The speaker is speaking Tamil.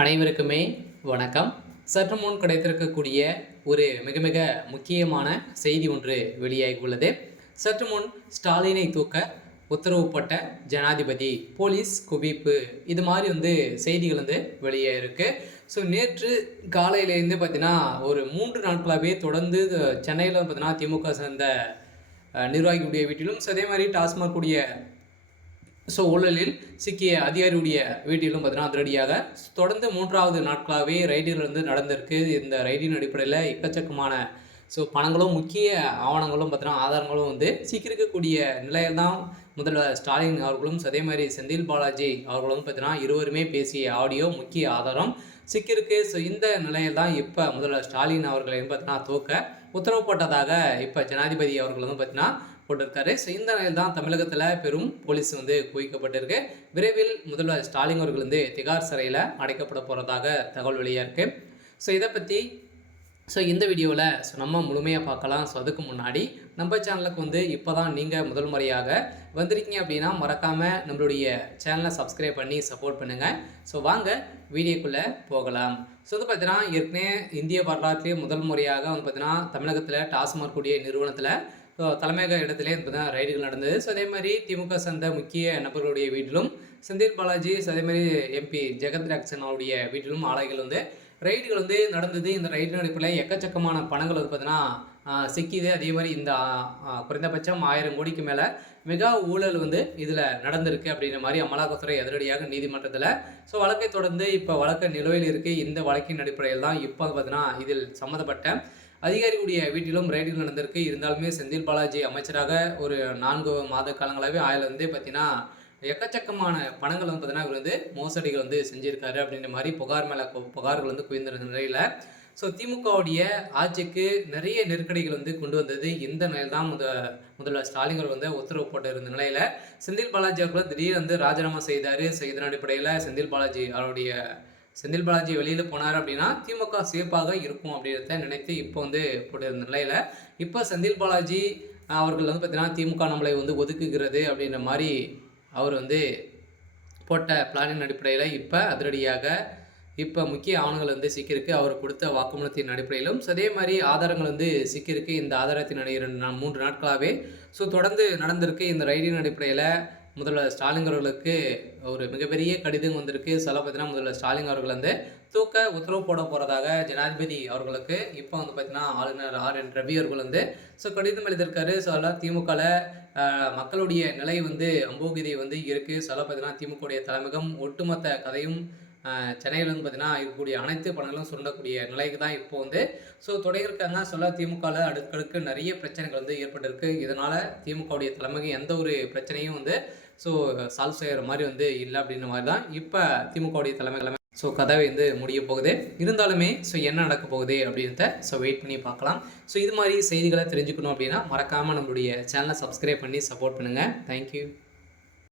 அனைவருக்குமே வணக்கம். சற்று முன் கிடைத்திருக்கக்கூடிய ஒரு மிக மிக முக்கியமான செய்தி ஒன்று வெளியாகி உள்ளது. சற்று முன் ஸ்டாலினை தூக்க உத்தரவுப்பட்ட ஜனாதிபதி, போலீஸ் குவிப்பு, இது மாதிரி செய்திகள் வெளியாயிருக்கு. ஸோ நேற்று காலையிலேருந்து பார்த்தீங்கன்னா ஒரு 3 நாட்களாகவே தொடர்ந்து சென்னையில் பார்த்தீங்கன்னா திமுக சேர்ந்த நிர்வாகிகளுடைய வீட்டிலும் அதே மாதிரி டாஸ்மாக் உடைய ஊழலில் சிக்கிய அதிகாரியுடைய வீட்டிலும் பார்த்தீங்கன்னா அதிரடியாக தொடர்ந்து 3வது நாட்களாகவே ரைடுகள் நடந்திருக்கு. இந்த ரைடின் அடிப்படையில் எக்கச்சக்கமான பணங்களும் முக்கிய ஆவணங்களும் பார்த்தீங்கன்னா ஆதாரங்களும் சிக்கியிருக்கக்கூடிய நிலையில் தான் முதல்வர் ஸ்டாலின் அவர்களும் அதே மாதிரி செந்தில் பாலாஜி அவர்களும் பார்த்தீங்கன்னா இருவருமே பேசிய ஆடியோ முக்கிய ஆதாரம் சிக்கியிருக்கு. இந்த நிலையில் தான் இப்போ முதல்வர் ஸ்டாலின் அவர்களை பார்த்தீங்கன்னா தூக்க உத்தரவு போட்டதாக இப்போ ஜனாதிபதி அவர்கள் பார்த்தீங்கன்னா போட்டிருக்காரு. இந்த நிலையில் தான் தமிழகத்தில் பெரும் போலீஸ் குவிக்கப்பட்டிருக்கு. விரைவில் முதல்வர் ஸ்டாலின் அவர்கள் திகார் சிறையில் அடைக்கப்பட போகிறதாக தகவல் வெளியாக இருக்குது. இதை பற்றி இந்த வீடியோவில் நம்ம முழுமையாக பார்க்கலாம். அதுக்கு முன்னாடி நம்ம சேனலுக்கு இப்போ தான் நீங்கள் முதல் முறையாக வந்திருக்கீங்க அப்படின்னா மறக்காமல் நம்மளுடைய சேனலை சப்ஸ்கிரைப் பண்ணி சப்போர்ட் பண்ணுங்கள். வாங்க வீடியோக்குள்ளே போகலாம். பார்த்தீங்கன்னா ஏற்கனவே இந்திய வரலாற்றிலே முதல் முறையாக பார்த்தீங்கன்னா தமிழகத்தில் டாஸ்மாக் கூடிய நிறுவனத்தில் தலைமையக இடத்திலே இப்போதான் ரைடுகள் நடந்தது. அதே மாதிரி திமுக சேர்ந்த முக்கிய நபர்களுடைய வீட்டிலும் செந்தில் பாலாஜி அதே மாதிரி எம்பி ஜெகத் ராக்சன் அவருடைய வீட்டிலும் ஆலைகள் ரைடுகள் நடந்தது. இந்த ரைடு அடிப்படையில் எக்கச்சக்கமான பணங்கள் பார்த்தீங்கன்னா சிக்கிது. அதே மாதிரி இந்த குறைந்தபட்சம் 1000 கோடிக்கு மேலே மெகா ஊழல் இதில் நடந்திருக்கு அப்படின்ற மாதிரி அமலாக்கத்துறை அதிரடியாக நீதிமன்றத்தில் வழக்கை தொடர்ந்து இப்போ வழக்கு நிலுவையில் இருக்குது. இந்த வழக்கின் அடிப்படையில் தான் இப்போ பார்த்தீங்கன்னா இதில் சம்மந்தப்பட்ட அதிகாரிகளுடைய வீட்டிலும் ரைடுகள் நடந்திருக்கு. இருந்தாலுமே செந்தில் பாலாஜி அமைச்சராக ஒரு 4 மாத காலங்களாகவே ஆயிலிருந்து பார்த்தீங்கன்னா எக்கச்சக்கமான பணங்கள் பார்த்தீங்கன்னா இவர் மோசடிகள் செஞ்சுருக்காரு அப்படின்ற மாதிரி புகார் மேலே புகார்கள் குவிந்திருந்த நிலையில் திமுகவுடைய ஆட்சிக்கு நிறைய நெருக்கடிகள் கொண்டு வந்தது. இந்த நிலையில் தான் முதல்வர் ஸ்டாலின் உத்தரவு போட்டிருந்த நிலையில் செந்தில் பாலாஜி அவர்கள் திடீர்னு ராஜினாமா செய்தார். இதன் அடிப்படையில் செந்தில் பாலாஜி வெளியில் போனார் அப்படின்னா திமுக சேஃபாக இருக்கும் அப்படின்றத நினைத்து இப்போ போட்டிருந்த நிலையில் இப்போ செந்தில் பாலாஜி அவர்கள் பார்த்தீங்கன்னா திமுக நம்மளை ஒதுக்குகிறது அப்படின்ற மாதிரி அவர் போட்ட பிளானின் அடிப்படையில் இப்போ அதிரடியாக இப்போ முக்கிய ஆவணங்கள் சிக்கியிருக்கு. அவர் கொடுத்த வாக்குமூலத்தின் அடிப்படையிலும் அதே மாதிரி ஆதாரங்கள் சிக்கியிருக்கு. இந்த ஆதாரத்தின் 3 நாட்களாகவே தொடர்ந்து நடந்திருக்கு. இந்த ரைடின் அடிப்படையில் முதல்வர் ஸ்டாலின் அவர்களுக்கு ஒரு மிகப்பெரிய கடிதம் வந்திருக்கு. பார்த்தீங்கன்னா முதல்வர் ஸ்டாலின் அவர்கள் தூக்க உத்தரவு போட போகிறதாக ஜனாதிபதி அவர்களுக்கு இப்போ பார்த்தீங்கன்னா ஆளுநர் RN ரவி அவர்கள் கடிதம் எழுதியிருக்காரு. அதெல்லாம் திமுகவில் மக்களுடைய நிலை அம்போகிதை இருக்குது. பார்த்தீங்கன்னா திமுகவுடைய தலைமையகம் ஒட்டுமொத்த கதையும் சென்னையில் பார்த்தீங்கன்னா இருக்கக்கூடிய அனைத்து பணங்களும் சுரண்டக்கூடிய நிலைக்கு தான் இப்போ தொடங்கியிருக்காங்க. திமுகவில் அடுக்கடுக்கு நிறைய பிரச்சனைகள் ஏற்பட்டிருக்கு. இதனால் திமுகவுடைய தலைமைக்கு எந்த ஒரு பிரச்சனையும் சால்வ் செய்கிற மாதிரி இல்லை அப்படின்ற மாதிரி தான் இப்போ திமுகவுடைய தலைமை கதை முடிய போகுது. இருந்தாலுமே என்ன நடக்க போகுது அப்படின்றத வெயிட் பண்ணி பார்க்கலாம். இது மாதிரி செய்திகளை தெரிஞ்சுக்கணும் அப்படின்னா மறக்காமல் நம்மளுடைய சேனலை சப்ஸ்கிரைப் பண்ணி சப்போர்ட் பண்ணுங்கள். தேங்க்யூ.